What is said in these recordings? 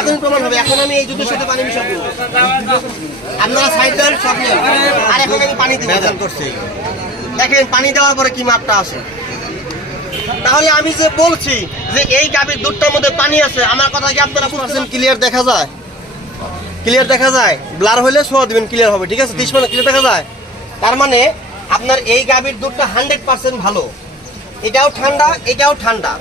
এখনই প্রমাণ হবে এখন আমি এই দুধের সাথে পানি মিশাবো। আপনারা সাইড দেন সব নেন আর এখন আমি পানি দিব। ভেজাল করছে। দেখেন পানি দেওয়ার পরে কি মাপটা আসে তাহলে আমি যে বলছি যে এই গাভীর দুধটার মধ্যে পানি আছে আমার কথা কি আপনারা ক্লিয়ার দেখা যায়? ক্লিয়ার দেখা যায়? ব্লার হলে সোয়া দিবেন ক্লিয়ার হবে ঠিক আছে? ত্রিশ মানে ক্লিয়ার দেখা যায়? তার মানে আপনার এই গাভীর দুধটা হান্ড্রেড পার্সেন্ট ভালো। এটাও ঠান্ডা এটাও ঠান্ডা।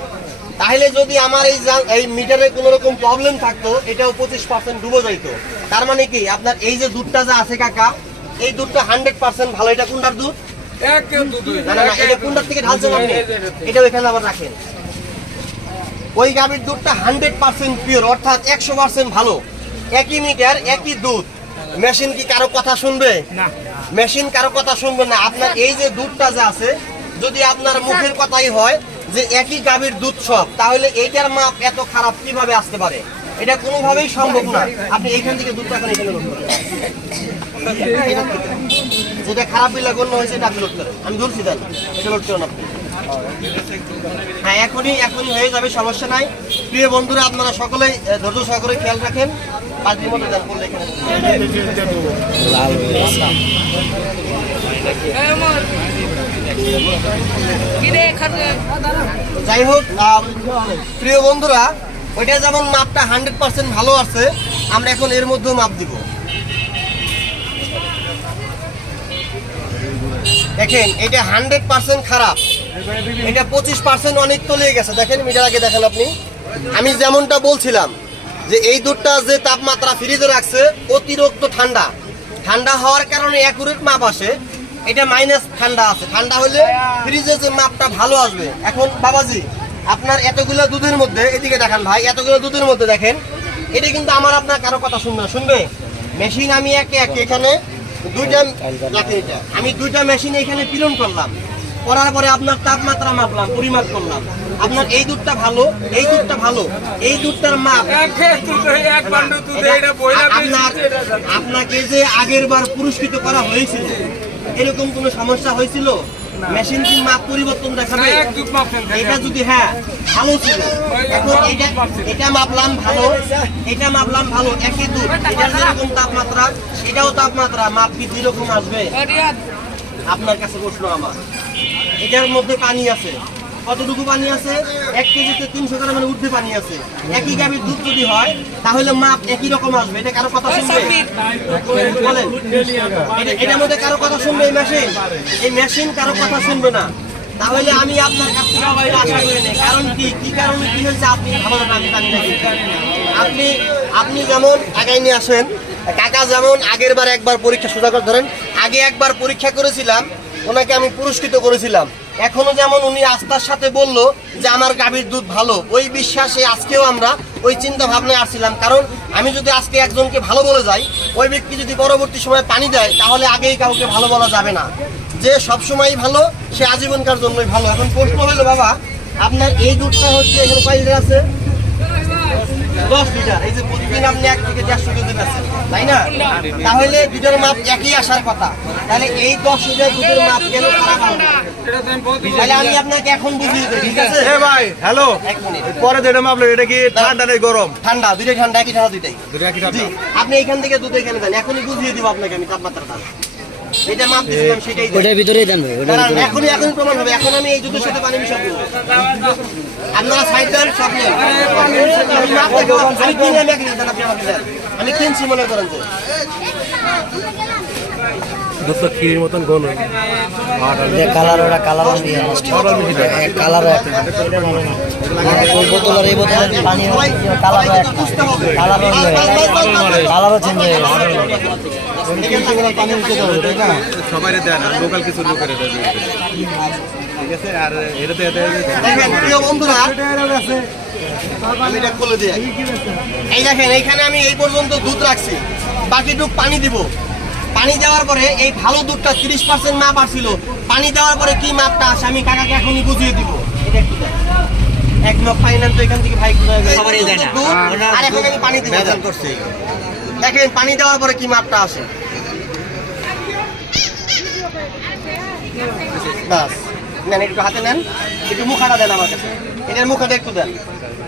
তাহলে যদি আমার এই এই মিটারে কোনো রকম প্রবলেম থাকতো এটাও পঁচিশ পার্সেন্ট ডুবে যাইতো। তার মানে কি? আপনার এই যে দুধটা যা আছে কাকা এই দুধটা হান্ড্রেড পার্সেন্ট ভালো। এটা কোনটার দুধ? না না না এটা কোনটার থেকে ঢালছেন আপনি? এটাও এখানে আবার রাখেন। ওই গাভীর দুধটা হান্ড্রেড পার্সেন্ট পিওর অর্থাৎ একশো পার্সেন্ট ভালো। একই মিটার একই দুধ। মেশিন কি কারও কথা শুনবে? মেশিন কারও কথা শুনবে না। আপনার এই যে দুধটা যা আছে যদি আপনার মুখের কথাই হয় যে একই গাভীর দুধ সব, তাহলে এইটার মাপ এত খারাপ কীভাবে আসতে পারে? এটা কোনোভাবেই সম্ভব না। আপনি এইখান থেকে দুধটা এখন এখানে যেটা খারাপ বিলা গণ্য হয়েছে, এটা আপনি লোড করেন। আমি ধরছি দেন এটা লোড করেন আপনি। হ্যাঁ এখনই এখনই হয়ে যাবে, সমস্যা নাই। প্রিয় বন্ধুরা, আপনারা সকলেই ধৈর্য সহকারে খেয়াল রাখেন। মধ্যে দেন বললে এখানে যাই হোক প্রিয় বন্ধুরা, ওইটা যেমন মাপটা হান্ড্রেড পার্সেন্ট ভালো আছে, আমরা এখন এর মধ্যেও মাপ দিব। দেখেন, এটা হান্ড্রেড পার্সেন্ট খারাপ। এটা পঁচিশ পার্সেন্ট অনেক তলে গেছে। দেখেন, মিটার আগে দেখেন আপনি। আমি যেমনটা বলছিলাম যে এই দুধটা যে তাপমাত্রা ফ্রিজে রাখছে, অতিরিক্ত ঠান্ডা। ঠান্ডা হওয়ার কারণে অ্যাকুরেট মাপ আসে। এটা মাইনাস ঠান্ডা আছে। ঠান্ডা হলে ফ্রিজে যে মাপটা ভালো আসবে। এখন বাবাজি আপনার এতগুলো দুধের মধ্যে এদিকে দেখেন ভাই এতগুলো দুধের মধ্যে দেখেন এটা কিন্তু আমার আপনার কারও কথা শুনবে শুনবে? মেশিন আমি একে একে এখানে দুইটা। আমি দুইটা মেশিন এখানে পীড়ন করলাম। করার পরে আপনার তাপমাত্রা মাপলাম পরিমাপ করলাম। আপনার এই দুধটা ভালো এই দুধটা ভালো এই দুধটার মাপ। আপনাকে যে আগের বার পুরস্কৃত করা হয়েছিল এরকম কোনো সমস্যা হয়েছিল? মেশিন কি মাপ পরিবর্তন দেখাবে? এটা যদি হ্যাঁ ভালো ছিল। এখন এটা এটা মাপলাম ভালো। এটা মাপলাম ভালো। একই দূর এটা যেরকম তাপমাত্রা এটাও তাপমাত্রা। মাপ কি দুই রকম আসবে আপনার কাছে প্রশ্ন আমার। এটার মধ্যে পানি আছে। কতটুকু পানি আছে এক কেজিতে তিনশো গ্রামের ঊর্ধ্বে পানি আছে। একই গাভীর দুধ যদি হয় তাহলে মাপ একই রকম আসবে। এটা কারও কথা শুনবে? বলেন। এটার মধ্যে কারও কথা শুনবে এই মেশিন এই মেশিন কারও কথা শুনবে না। তাহলে আমি আপনার কাছ থেকে আশা করি না কারণ কি? কি কারণে কি হয়েছে আপনি ভালো আমি জানি না আপনি আপনি যেমন আগাই নিয়ে আসেন কাকা যেমন আগের বার একবার পরীক্ষা সোজা করে ধরেন আগে একবার পরীক্ষা করেছিলাম ওনাকে আমি পুরস্কৃত করেছিলাম। এখনও যেমন উনি আস্থার সাথে বলল যে আমার গাভীর দুধ ভালো, ওই বিশ্বাসে আজকেও আমরা ওই চিন্তা ভাবনায় আসছিলাম। কারণ আমি যদি আজকে একজনকে ভালো বলে যাই, ওই ব্যক্তি যদি পরবর্তী সময় পানি দেয়, তাহলে আগেই কাউকে ভালো বলা যাবে না। যে সবসময়ই ভালো, সে আজীবনকার জন্যই ভালো। এখন প্রশ্ন হলো বাবা, আপনার এই দুধটা হচ্ছে এখানে কয় লিটার আছে? দশ লিটার। এই যে প্রতিদিন আপনি এক থেকে দেড়শো বেচেন। তাই না? তাহলে দুধের মাপ একই আসার কথা। তাহলে এই দশ লিটার দুধের মাপ কেন খারাপ হবে? তাহলে আমি আপনাকে এখন বুঝিয়ে দেবো ঠিক আছে? এ ভাই হ্যালো। পরে যেটা মাপলো এটা কি ঠান্ডা নেই গরম? ঠান্ডা দুইটাই ঠান্ডা একই ঠান্ডা দুইটাই। দুটো একই ঠান্ডা। আপনি এখান থেকে দুধ এখানে দেন এখনই বুঝিয়ে দিব আপনাকে আমি তাপমাত্রাটা। এটা মাপ দিয়েছিলাম সেটাই ওটার ভিতরেই দেন ভাই ওটার দাঁড়ান, ভিতরে এখনই এখনই প্রমাণ হবে এখন আমি এই দুধের সাথে পানি মিশাবো। আপনারা সাইড দেন সব নেন। আমি মাপ দেখো, আমি কিনে আমি এক লিটার আপনি আমাকে দেন। আমি কিনছি মনে করেন যে। দুধটা ক্ষীর মতন ঘন কালার ওটা কালার দিয়ে কালার ওই বোতলের এই বোতলের পানি কালার। কালার। কালারও চেঞ্জ হয়ে সবাই দেন আর লোকাল কিছু লোকের ঠিক আছে আর এটাতে এতে দেখেন প্রিয় বন্ধুরা আমি এটা খুলে দিই এই দেখেন এইখানে আমি এই পর্যন্ত দুধ রাখছি। বাকিটুক পানি দিব। পানি দেওয়ার পরে এই ভালো দুধটা তিরিশ পার্সেন্ট মাপ আসছিল। পানি দেওয়ার পরে কি মাপটা আসে আমি কাকাকে এখনই বুঝিয়ে দিব। এটা একটু এক মগ পানি নেন তো এখান থেকে ভাই সবারই দেয় না। আর এখন আমি পানি দিব। ভেজাল দেখেন পানি দেওয়ার পরে কি মাপটা আসে? বাস। নেন একটু হাতে নেন। একটু মুখাটা দেন আমার কাছে। এটার মুখাটা একটু দেন।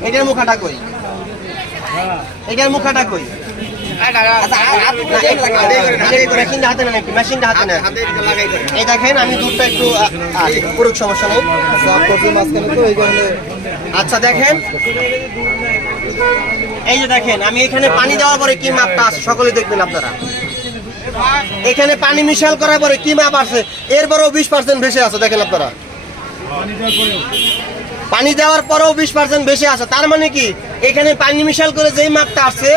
এটার মুখাটা কই? এটার মুখাটা কই? এই দেখেন, আমি একটু সমস্যা নেই। আচ্ছা দেখেন। এই যে দেখেন, আমি এখানে পানি দেওয়ার পরে কি মাপটা আছে? সকলে দেখবেন আপনারা। এখানে পানি মিশাল করার পরে কি মাপ আছে? এরপরেও বিশ পার্সেন্ট ভেসে আছে, দেখেন আপনারা। পানি দেওয়ার পরেও বিশ পার্সেন্ট বেশি আছে। তার মানে কি? এখানে পানি মিশাল করে যেই মাপটা আছে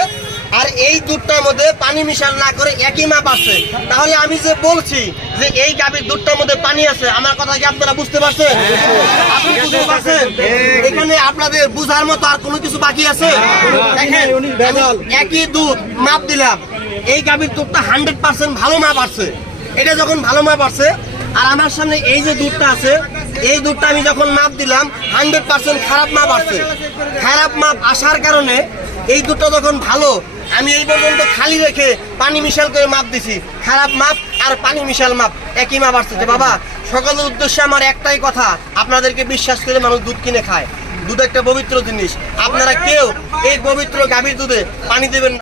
আর এই দুধটার মধ্যে পানি মিশাল না করে একই মাপ আছে তাহলে আমি যে বলছি যে এই গাভীর দুধটার মধ্যে পানি আছে, আমার কথা কি আপনারা বুঝতে পারছেন? এখানে আপনাদের বুঝার মতো আর কোনো কিছু বাকি আছে? একই দুধ মাপ দিলাম। এই গাভীর দুধটা হান্ড্রেড পার্সেন্ট ভালো মাপ আসছে। এটা যখন ভালো মাপ আসছে, আর আমার সামনে এই যে দুধটা আছে এই দুধটা আমি যখন মাপ দিলাম হান্ড্রেড পার্সেন্ট খারাপ মাপ আসছে। খারাপ মাপ আসার কারণে এই দুধটা যখন ভালো, আমি এই পর্যন্ত খালি রেখে পানি মিশাল করে মাপ দিছি। খারাপ মাপ আর পানি মিশাল মাপ, একই মাপ আসছে। যে বাবা, সকালের উদ্দেশ্যে আমার একটাই কথা, আপনাদেরকে বিশ্বাস করে মানুষ দুধ কিনে খায়। দুধ একটা পবিত্র জিনিস। আপনারা কেউ এই পবিত্র গাভীর দুধে পানি দেবেন।